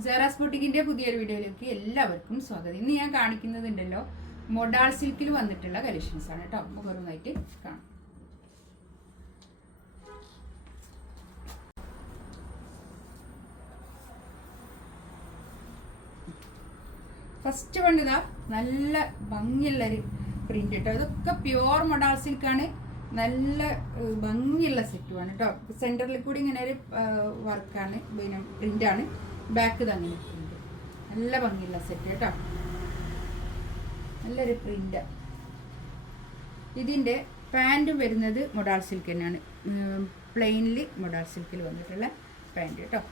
സെറാസ് ബൊട്ടിക്കിന്റെ പുതിയൊരു വീഡിയോയിലേക്ക് എല്ലാവർക്കും സ്വാഗതം. ഇന്ന് ഞാൻ കാണിക്കുന്നതുണ്ടല്ലോ മൊഡാൾ സിൽക്കിൽ വന്നിട്ടുള്ള കളക്ഷൻസ് ആണ് കേട്ടോ. ഓരോന്നായിട്ട് കാണാം. ഫസ്റ്റ് വൺ ഇതാ നല്ല ഭംഗിയുള്ളൊരു പ്രിന്റ് കേട്ടോ. ഇതൊക്കെ പ്യുവർ മൊഡാൾ സിൽക്കാണ്. നല്ല ഭംഗിയുള്ള സെറ്റുമാണ് കേട്ടോ. സെന്ററിൽ കൂടി ഇങ്ങനെ ഒരു വർക്കാണ്, പിന്നെ പ്രിന്റാണ്. ബാക്ക് തന്നെ പ്രിന്റ്, നല്ല ഭംഗിയുള്ള സെറ്റ് കേട്ടോ. നല്ലൊരു പ്രിന്റ്. ഇതിൻ്റെ പാൻറ്റും വരുന്നത് മൊഡാൾ സിൽക്ക് തന്നെയാണ്. പ്ലെയിനിൽ മൊഡാൾ സിൽക്കിൽ വന്നിട്ടുള്ള പാൻറ് കേട്ടോ.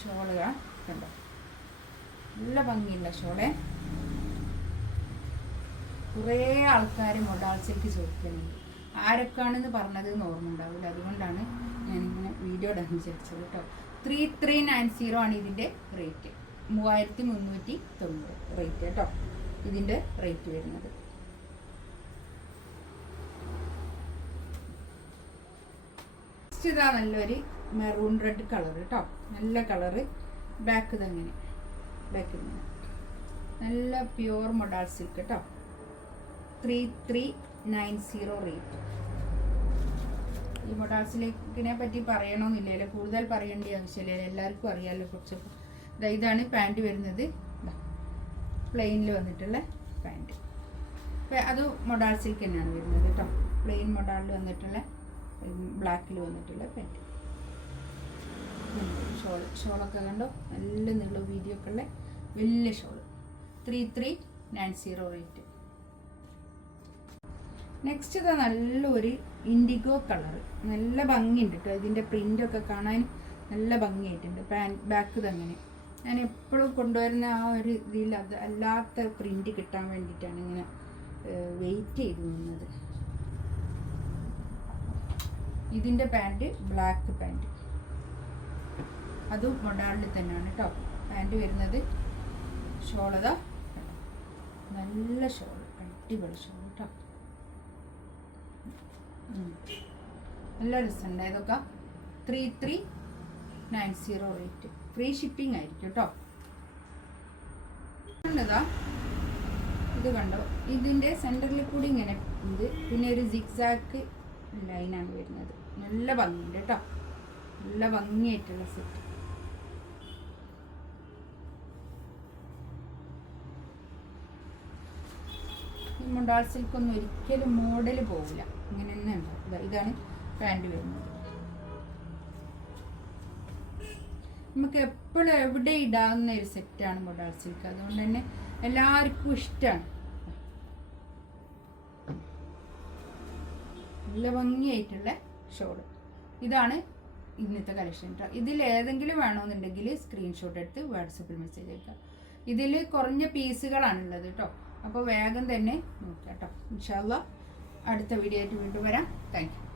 ഷോള് കണ്ടോ, നല്ല ഭംഗിയുള്ള ഷോളെ. കുറേ ആൾക്കാർ മൊഡാൾ സിൽക്ക് ചോദിക്കുന്നുണ്ട്. ആരൊക്കെയാണെന്ന് പറഞ്ഞത് ഓർമ്മ ഉണ്ടാവില്ല, അതുകൊണ്ടാണ് ഞാനിങ്ങനെ വീഡിയോ അനുസരിച്ചത് കേട്ടോ. 3390 ആണ് ഇതിൻ്റെ റേറ്റ്. 3390 റേറ്റ് കേട്ടോ ഇതിൻ്റെ റേറ്റ് വരുന്നത്. ഇതാ നല്ലൊരു മെറൂൺ റെഡ് കളർ കേട്ടോ. നല്ല കളറ്. ബാക്ക് തന്നെ, ബാക്കിൽ നിന്ന് നല്ല പ്യുവർ മൊഡാൾ സിൽക്ക് കേട്ടോ. 3390 റേറ്റ്. ഈ മൊഡാൾ സിൽക്കിനെ പറ്റി പറയണമെന്നില്ലല്ലോ, കൂടുതൽ പറയേണ്ട ആവശ്യമില്ല, എല്ലാവർക്കും അറിയാമല്ലോ കുറച്ചൊക്കെ. ഇതാണ് പാൻറ് വരുന്നത്. പ്ലെയിനിൽ വന്നിട്ടുള്ള പാൻറ്. അത് മൊഡാൾ സിൽക്ക് തന്നെയാണ് വരുന്നത് കേട്ടോ. പ്ലെയിൻ മൊഡാളിൽ വന്നിട്ടുള്ള ബ്ലാക്കിൽ വന്നിട്ടുള്ള പാൻറ്. ഷോളൊക്കെ കണ്ടോ, നല്ല നീളം വീതിയൊക്കെ ഉള്ള വലിയ ഷോള്. 3390 റേറ്റ്. നെക്സ്റ്റ് ഇതാ നല്ലൊരു ഇൻഡിഗോ കളർ. നല്ല ഭംഗിയുണ്ട് കേട്ടോ. ഇതിൻ്റെ പ്രിൻ്റൊക്കെ കാണാൻ നല്ല ഭംഗിയായിട്ടുണ്ട്. ബാക്ക് തന്നെ ഞാൻ എപ്പോഴും കൊണ്ടുവരുന്ന ആ ഒരു ഇതിൽ അത് അല്ലാത്ത പ്രിൻ്റ് കിട്ടാൻ വേണ്ടിയിട്ടാണ് ഇങ്ങനെ വെയിറ്റ് ചെയ്ത് നിന്നത്. ഇതിൻ്റെ പാൻറ് ബ്ലാക്ക് പാൻറ്, അതും മൊഡാളിൽ തന്നെയാണ് കേട്ടോ പാൻറ് വരുന്നത്. ഷോളതാ നല്ല ഷോൾ, അടിപൊളി ഷോൾ കേട്ടോ. നല്ല രസമുണ്ട്. ഇതൊക്കെ 3390 റേറ്റ്. ഫ്രീ ഷിപ്പിംഗ് ആയിരിക്കും കേട്ടോ. കണ്ടതാ, ഇത് കണ്ടോ, ഇതിൻ്റെ സെൻറ്ററിൽ കൂടി ഇങ്ങനെ ഉണ്ട്. പിന്നെ ഒരു സിക്സാക്ക് ലൈനാണ് വരുന്നത്. നല്ല ഭംഗിയുണ്ട് കേട്ടോ. നല്ല ഭംഗിയായിട്ടുള്ള സെറ്റ്. ഈ മൊഡാൾ സിൽക്കൊന്നും ഒരിക്കലും മോഡൽ പോവില്ല, ഇങ്ങനെ തന്നെ ഉണ്ടാവും. ഇതാണ് പാൻറ് വരുന്നത്. നമുക്ക് എപ്പോഴും എവിടെ ഇടാവുന്ന ഒരു സെറ്റാണ് മൊഡാൾ സിൽക്ക്. അതുകൊണ്ട് തന്നെ എല്ലാവർക്കും ഇഷ്ടമാണ്. നല്ല ഭംഗിയായിട്ടുള്ള ഷോള്. ഇതാണ് ഇന്നത്തെ കളക്ഷൻ കേട്ടോ. ഇതിൽ ഏതെങ്കിലും വേണമെന്നുണ്ടെങ്കിൽ സ്ക്രീൻഷോട്ട് എടുത്ത് വാട്സപ്പിൽ മെസ്സേജ് അയക്കാം. ഇതിൽ കുറഞ്ഞ പീസുകളാണുള്ളത് കേട്ടോ. അപ്പോൾ വേഗം തന്നെ നോക്കാം കേട്ടോ. ഇൻഷാ അല്ലാഹ് അടുത്ത വീഡിയോ ആയിട്ട് വീണ്ടും വരാം. Thank you.